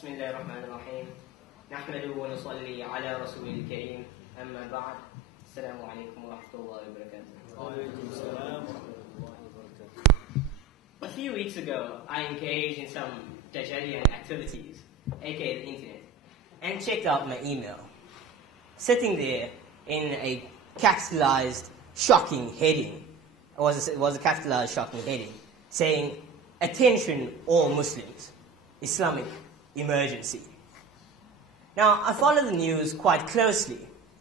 بسم الله الرحمن الرحيم نحمده ونصلي على رسول الكريم أما بعد السلام عليكم ورحمة الله وبركاته. A few weeks ago, I engaged in some Dajjalian activities, aka the internet, and checked out my email. Sitting there in a capitalized, shocking heading, it was a capitalized, shocking heading, saying, "Attention all Muslims, Islamic emergency." Now, I followed the news quite closely,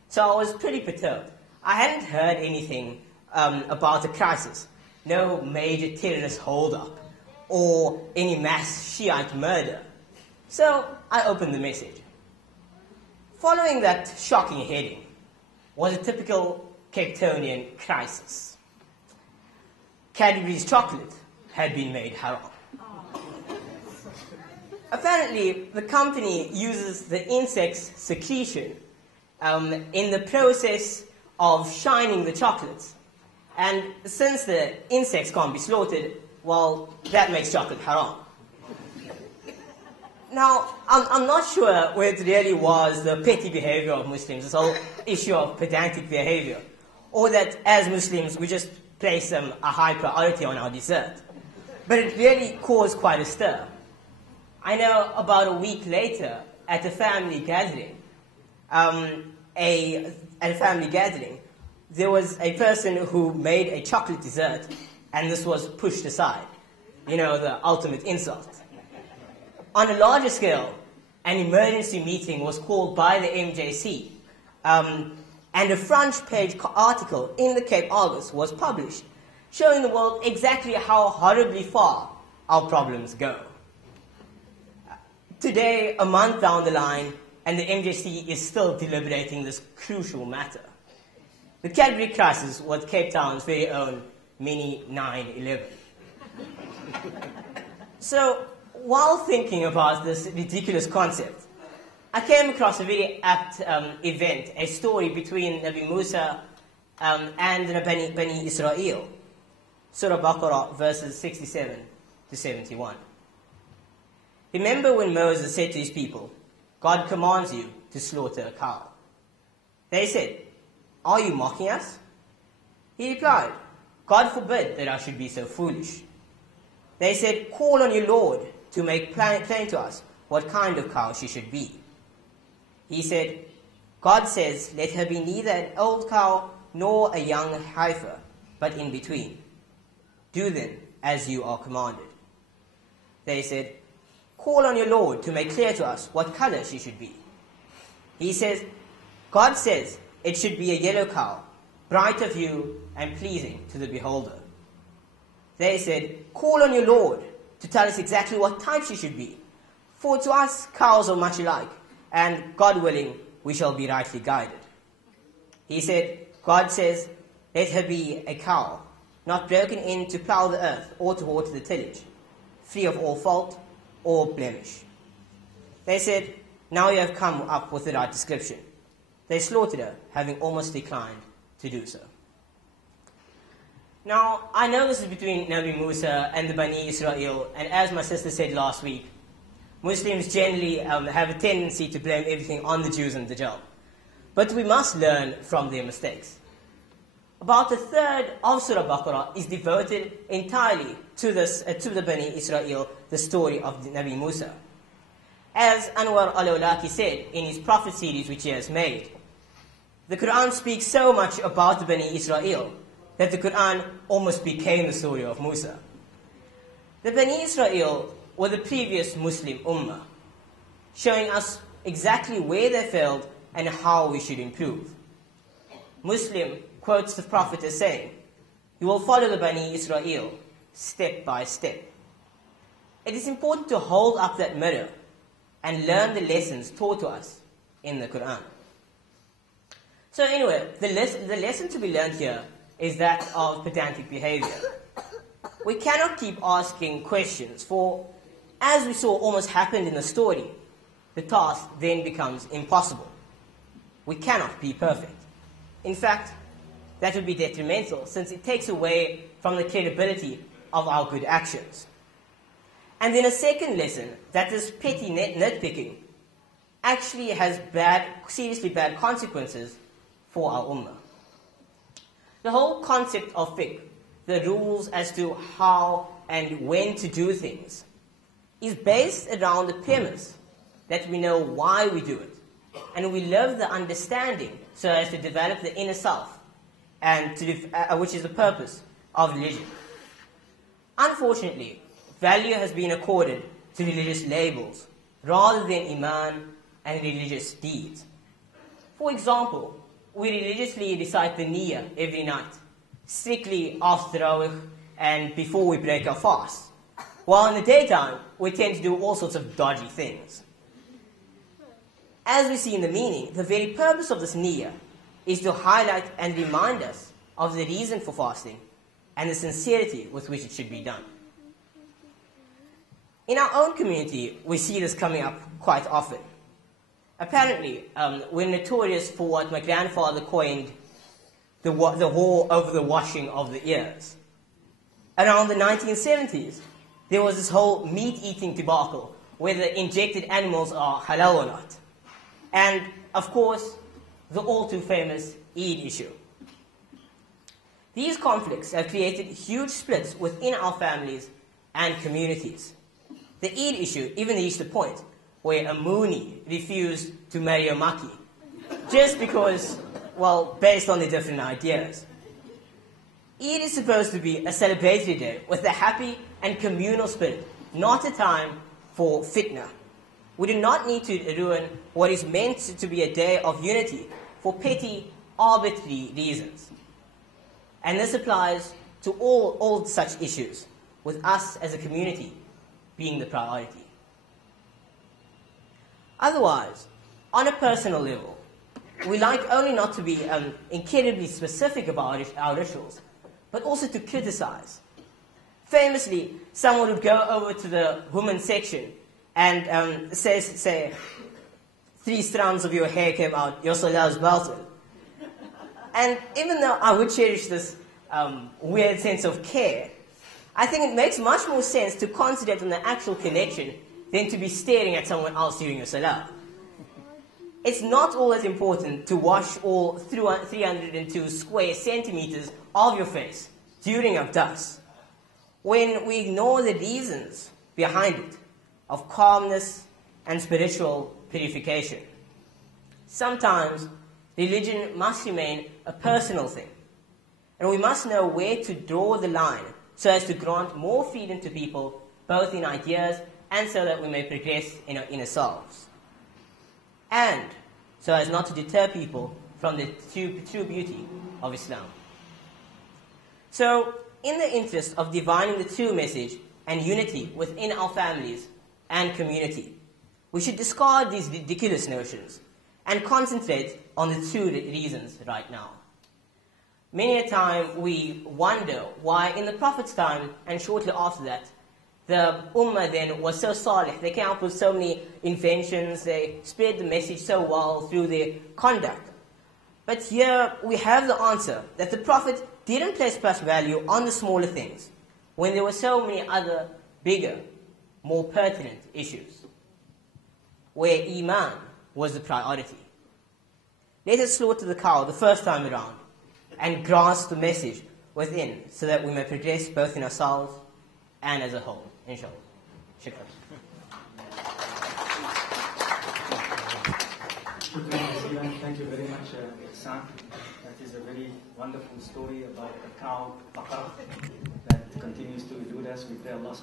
so I was pretty perturbed. I hadn't heard anything about the crisis, no major terrorist hold-up, or any mass Shiite murder. So, I opened the message. Following that shocking heading was a typical Cape Townian crisis. Cadbury's chocolate had been made haram. Apparently, the company uses the insect's secretion in the process of shining the chocolates. And since the insects can't be slaughtered, well, that makes chocolate haram. Now, I'm not sure whether it really was the petty behavior of Muslims, this whole issue of pedantic behavior, or that as Muslims we just place a high priority on our dessert. But it really caused quite a stir. I know about a week later, at a family gathering, there was a person who made a chocolate dessert, and this was pushed aside. You know, the ultimate insult. On a larger scale, an emergency meeting was called by the MJC, and a front-page article in the Cape Argus was published, showing the world exactly how horribly far our problems go. Today, a month down the line, and the MJC is still deliberating this crucial matter. The Cadbury crisis was Cape Town's very own mini 9/11. So, while thinking about this ridiculous concept, I came across a very apt event, a story between Nabi Musa and the Bani Israel, Surah Baqarah, verses 67 to 71. Remember when Moses said to his people, "God commands you to slaughter a cow." They said, "Are you mocking us?" He replied, "God forbid that I should be so foolish." They said, "Call on your Lord to make plain to us what kind of cow she should be." He said, "God says, let her be neither an old cow nor a young heifer, but in between. Do then as you are commanded." They said, "Call on your Lord to make clear to us what color she should be." He says, "God says it should be a yellow cow, bright of hue and pleasing to the beholder." They said, "Call on your Lord to tell us exactly what type she should be. For to us cows are much alike, and God willing, we shall be rightly guided." He said, "God says, let her be a cow, not broken in to plow the earth or to water the tillage, free of all fault or blemish." They said, "Now you have come up with the right description." They slaughtered her, having almost declined to do so. Now, I know this is between Nabi Musa and the Bani Israel, and as my sister said last week, Muslims generally have a tendency to blame everything on the Jews and the Dajjal. But we must learn from their mistakes. About a third of Surah Baqarah is devoted entirely to the Bani Israel, the story of Nabi Musa. As Anwar al-Awlaki said in his prophet series which he has made, the Quran speaks so much about the Bani Israel that the Quran almost became the story of Musa. The Bani Israel were the previous Muslim Ummah, showing us exactly where they failed and how we should improve. Muslim quotes the Prophet as saying, "You will follow the Bani Israel step by step." It is important to hold up that mirror and learn the lessons taught to us in the Quran. So anyway, the lesson to be learned here is that of pedantic behavior. We cannot keep asking questions, for as we saw almost happened in the story, the task then becomes impossible. We cannot be perfect. In fact, that would be detrimental, since it takes away from the credibility of our good actions. And then a second lesson, that this petty nitpicking actually has seriously bad consequences for our ummah. The whole concept of fiqh, the rules as to how and when to do things, is based around the premise that we know why we do it, and we love the understanding so as to develop the inner self, and which is the purpose of religion. Unfortunately, value has been accorded to religious labels rather than iman and religious deeds. For example, we religiously recite the niyyah every night, strictly after Tarawih and before we break our fast, while in the daytime we tend to do all sorts of dodgy things. As we see in the meaning, the very purpose of this niyyah is to highlight and remind us of the reason for fasting and the sincerity with which it should be done. In our own community, we see this coming up quite often. Apparently, we're notorious for what my grandfather coined the war over the washing of the ears. Around the 1970s, there was this whole meat-eating debacle, whether injected animals are halal or not. And, of course, the all-too-famous Eid issue. These conflicts have created huge splits within our families and communities. The Eid issue even reached the point where a Mooni refused to marry a Makki, just because, well, based on the different ideas. Eid is supposed to be a celebratory day with a happy and communal spirit, not a time for fitna. We do not need to ruin what is meant to be a day of unity for petty, arbitrary reasons. And this applies to all such issues, with us as a community being the priority. Otherwise, on a personal level, we like only not to be incredibly specific about our rituals, but also to criticize. Famously, someone would go over to the women's section and say, 3 strands of your hair came out, your salah is batil. And even though I would cherish this weird sense of care, I think it makes much more sense to concentrate on the actual connection than to be staring at someone else during your salah. It's not all as important to wash all 302 square centimeters of your face during abdas, when we ignore the reasons behind it of calmness and spiritual purification. Sometimes religion must remain a personal thing, and we must know where to draw the line so as to grant more freedom to people, both in ideas and so that we may progress in our inner selves, and so as not to deter people from the true beauty of Islam. So, in the interest of divining the true message and unity within our families and community, we should discard these ridiculous notions and concentrate on the true reasons right now. Many a time we wonder why in the Prophet's time and shortly after that, the Ummah then was so salih. They came up with so many inventions, they spread the message so well through their conduct. But here we have the answer, that the Prophet didn't place much value on the smaller things, when there were so many other bigger, more pertinent issues, where Iman was the priority. Let us slaughter the cow the first time around, and grasp the message within, so that we may progress both in ourselves and as a whole, inshallah. Shukran. Thank you very much, Ihsaan. That is a very wonderful story about a cow, Baqarah, that continues to elude us. We pray Allah